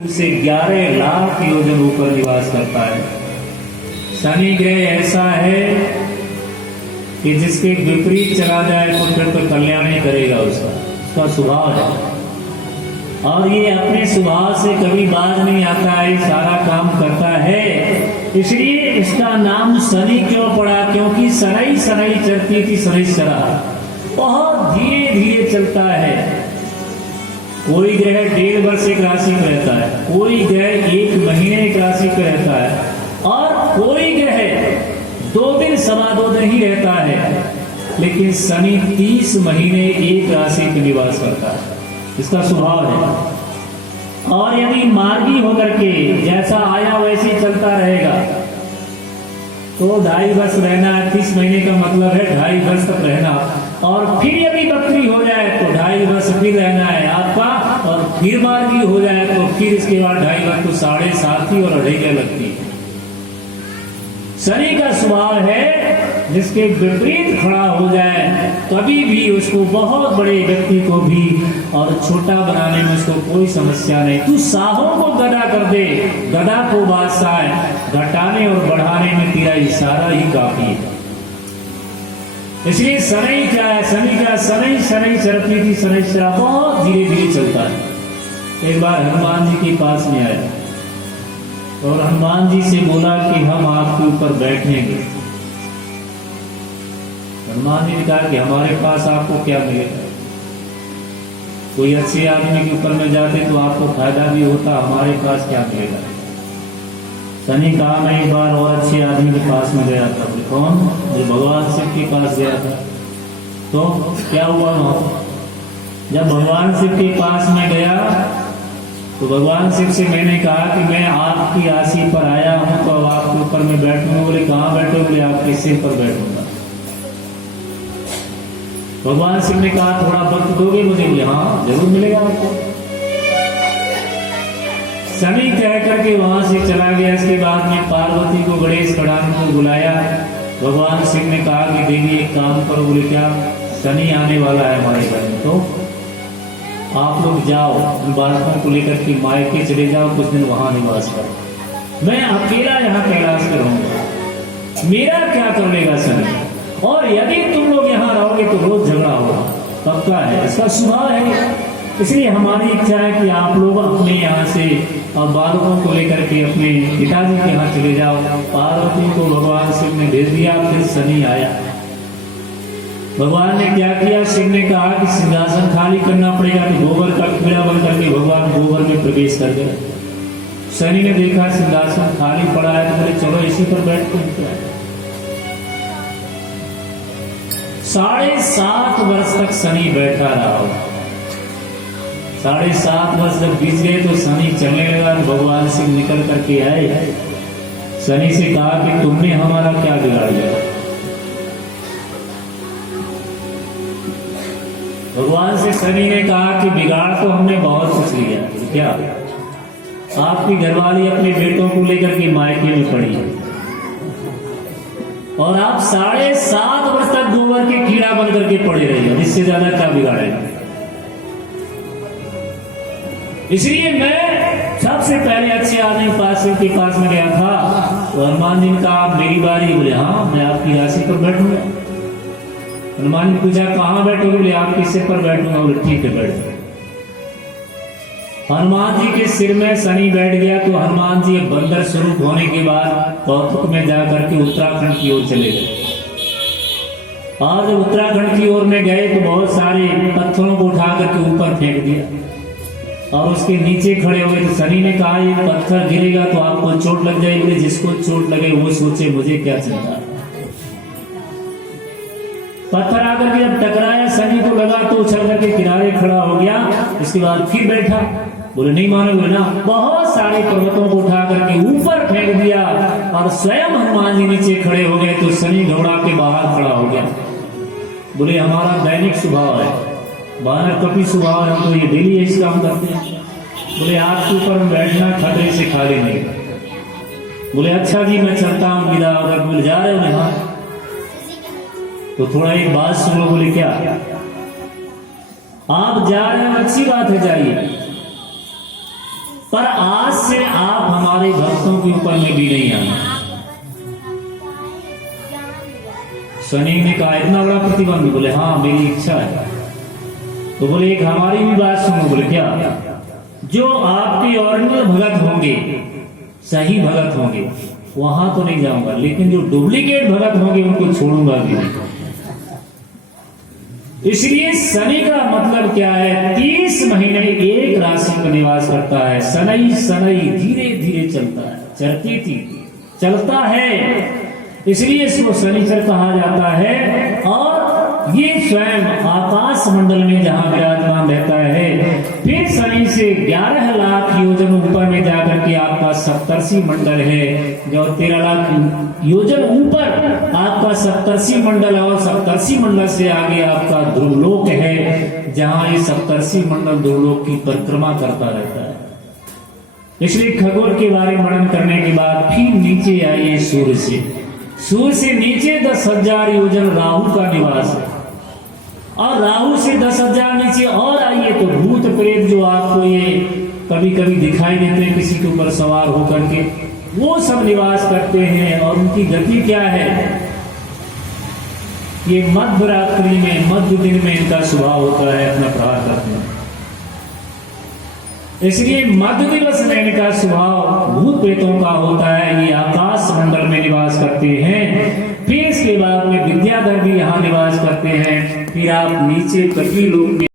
से 11 लाख योजन ऊपर निवास करता है। शनि ग्रह ऐसा है कि जिसके विपरीत चला जाए तो फिर तो कल्याण ही करेगा, उसका स्वभाव है। और ये अपने स्वभाव से कभी बाज नहीं आता है, सारा काम करता है। इसलिए इसका नाम शनि क्यों पड़ा? क्योंकि शनै शनै चलती थी, शनैश्चरा बहुत धीरे धीरे चलता है। कोई ग्रह 1.5 वर्ष एक राशि में रहता है, कोई ग्रह 1 महीने एक राशि में रहता है, और कोई ग्रह 2 दिन सवा 2 दिन ही रहता है। लेकिन शनि 30 महीने एक राशि में निवास करता है, इसका स्वभाव है। और यदि मार्गी होकर के जैसा आया वैसे ही चलता रहेगा तो 2.5 वर्ष रहना है। 30 महीने का मतलब है 2.5 वर्ष तक रहना। और फिर यदि बकरी हो जाए तो 2.5 वर्ष फिर रहना है आपका, और फिर मार्गी हो जाए तो फिर इसके बाद 2.5 वर्ष तो 7.5 ही और 2.5 लगती है। शनि का स्वभाव है जिसके विपरीत खड़ा हो जाए कभी भी उसको बहुत बड़े व्यक्ति को भी और छोटा बनाने में उसको कोई समस्या नहीं। तू साहों को गदा कर दे, गदा को बादशाह, घटाने और बढ़ाने में तेरा इशारा ही काफी है। इसलिए शनि क्या है? शनि का शनै शनै चरती थी, शनैश्चरा बहुत धीरे धीरे चलता है। एक बार हनुमान जी के पास में आया और हनुमान जी से बोला कि हम आपके ऊपर बैठेंगे। हनुमान जी ने कहा कि हमारे पास आपको क्या मिलेगा? कोई अच्छे आदमी के ऊपर में जाते तो आपको फायदा भी होता, हमारे पास क्या मिलेगा? शनि कहा मैं एक बार और अच्छे आदमी के पास में गया था। कौन? जो भगवान शिव के पास गया था। तो क्या हुआ वहां? जब भगवान शिव के पास में गया तो भगवान शिव से मैंने कहा कि मैं आपकी राशि पर आया हूं तो अब आपके ऊपर में बैठूंगा। बोले कहां बैठो? बोले आपके सिर पर बैठूंगा। भगवान शिव ने कहा थोड़ा वक्त दोगे मुझे? बोले हाँ जरूर मिलेगा आपको। शनि कह करके वहां से चला गया। इसके बाद में पार्वती को, गणेश कड़ान को बुलाया। भगवान शिव ने कहा कि देवी एक काम करो। बोले क्या? शनि आने वाला है हमारे घर में, तो आप लोग जाओ, बालकों को लेकर के मायके चले जाओ, कुछ दिन वहां निवास करो। मैं अकेला यहाँ कैलाश पर रहूंगा, मेरा क्या कर लेगा शनि? और यदि तुम लोग यहाँ रहोगे तो रोज झगड़ा होगा, पक्का है, इसका स्वभाव है। इसलिए हमारी इच्छा है कि आप लोग अपने यहाँ से और बालकों को लेकर के अपने पिताजी के यहाँ चले जाओ। पार्वती को भगवान शिव ने भेज दिया। फिर शनि आया। भगवान ने क्या किया? शिव ने कहा कि सिंहासन खाली करना पड़ेगा, तो गोबर का कीड़ा बन करके भगवान गोबर में प्रवेश कर गए। शनि ने देखा सिंहासन खाली पड़ा है तो बोले चलो इसी पर बैठते हैं। 7.5 वर्ष तक शनि बैठा रहा। 7.5 वर्ष जब बीत गए तो शनि चलने लगा। भगवान शिव निकल करके आए, शनि से कहा कि तुमने हमारा क्या बिगाड़ दिया? भगवान से शनि ने कहा कि बिगाड़ तो हमने बहुत कुछ लिया। क्या? आपकी घरवाली अपने बेटों को लेकर के मायके में पड़ी है और आप 7.5 वर्ष तक गोबर के कीड़ा बन करके पड़े रहे। इससे ज्यादा क्या बिगाड़ेगा? इसलिए मैं सबसे पहले अच्छे आदमी के पास में गया था तो हनुमान जी ने कहा मेरी बारी। बोले हाँ मैं आपकी राशि पर बैठूंगा। हनुमान जी पूछा कहाँ बैठोगे? बोले आपके सिर पर बैठूंगा। बोले ठीक है बैठ। हनुमान जी के सिर में शनि बैठ गया तो हनुमान जी बंदर स्वरूप होने के बाद कौतुक में जाकर के उत्तराखंड की ओर चले गए। और जब उत्तराखंड की ओर में गए तो बहुत सारे पत्थरों को उठा करके ऊपर फेंक दिया और उसके नीचे खड़े हुए। तो शनि ने कहा ये पत्थर गिरेगा तो आपको चोट लग जाएगी। बोले जिसको चोट लगे वो सोचे, मुझे क्या चिंता। पत्थर आकर के जब टकराया शनि को लगा तो उछल करके किनारे खड़ा हो गया। इसके बाद फिर बैठा। बोले नहीं मानोगे ना? बहुत सारे पर्वतों को उठा करके ऊपर फेंक दिया और स्वयं हनुमान जी नीचे खड़े हो गए तो शनि घबरा के बाहर खड़ा हो गया। बोले हमारा दैनिक स्वभाव है, बानर कपि स्वभाव है, हम तो ये डेली यही काम करते हैं। बोले आपके ऊपर बैठना खतरे से खाली नहीं। बोले अच्छा जी मैं चलता हूँ विदा। अगर बोले जा रहे हो? हाँ। तो थोड़ा एक बात सुनो। बोले क्या? आप जा रहे हो अच्छी बात है, जाइए, पर आज से आप हमारे भक्तों के ऊपर में भी नहीं आना। शनि ने कहा इतना बड़ा प्रतिबंध? बोले हाँ मेरी इच्छा है। तो बोले एक हमारी भी बात सुनो। बोले क्या? जो आपके ओरिजिनल भगत होंगे, सही भगत होंगे, वहां तो नहीं जाऊंगा, लेकिन जो डुप्लीकेट भगत होंगे उनको छोड़ूंगा भी नहीं। इसलिए शनि का मतलब क्या है? 30 महीने एक राशि पर निवास करता है। शनि शनि धीरे धीरे चलता है, चरती चलता है, इसलिए इसको शनिचर कहा जाता है। और ये स्वयं आकाश मंडल में जहां विराजमान रहता है, फिर शनि से 11 लाख योजन ऊपर में जाकर के आपका सप्तर्षि मंडल है, जो 13 लाख योजन ऊपर आपका सप्तर्षि मंडल, और सप्तर्षि मंडल से आगे आपका ध्रुवलोक है, जहां ये सप्तर्षि मंडल ध्रुवलोक की परिक्रमा करता रहता है। इसलिए खगोल के बारे में वर्णन करने के बाद फिर नीचे आइए सूर्य से। सूर्य से नीचे 10,000 योजन राहु का निवास है, और राहु से 10,000 नीचे और आइए तो भूत प्रेत, जो आपको ये कभी कभी दिखाई देते हैं किसी के ऊपर सवार होकर के, वो सब निवास करते हैं। और उनकी गति क्या है? ये मध्य रात्रि में, मध्य दिन में इनका स्वभाव होता है, अपना प्रहार करते हैं। इसलिए मध्य दिवस में इनका स्वभाव भूत प्रेतों का होता है। ये आकाश मंडल में निवास करते हैं। फिर इसके बाद में विद्याधर भी यहाँ निवास करते हैं। फिर आप नीचे पृथ्वी लोक में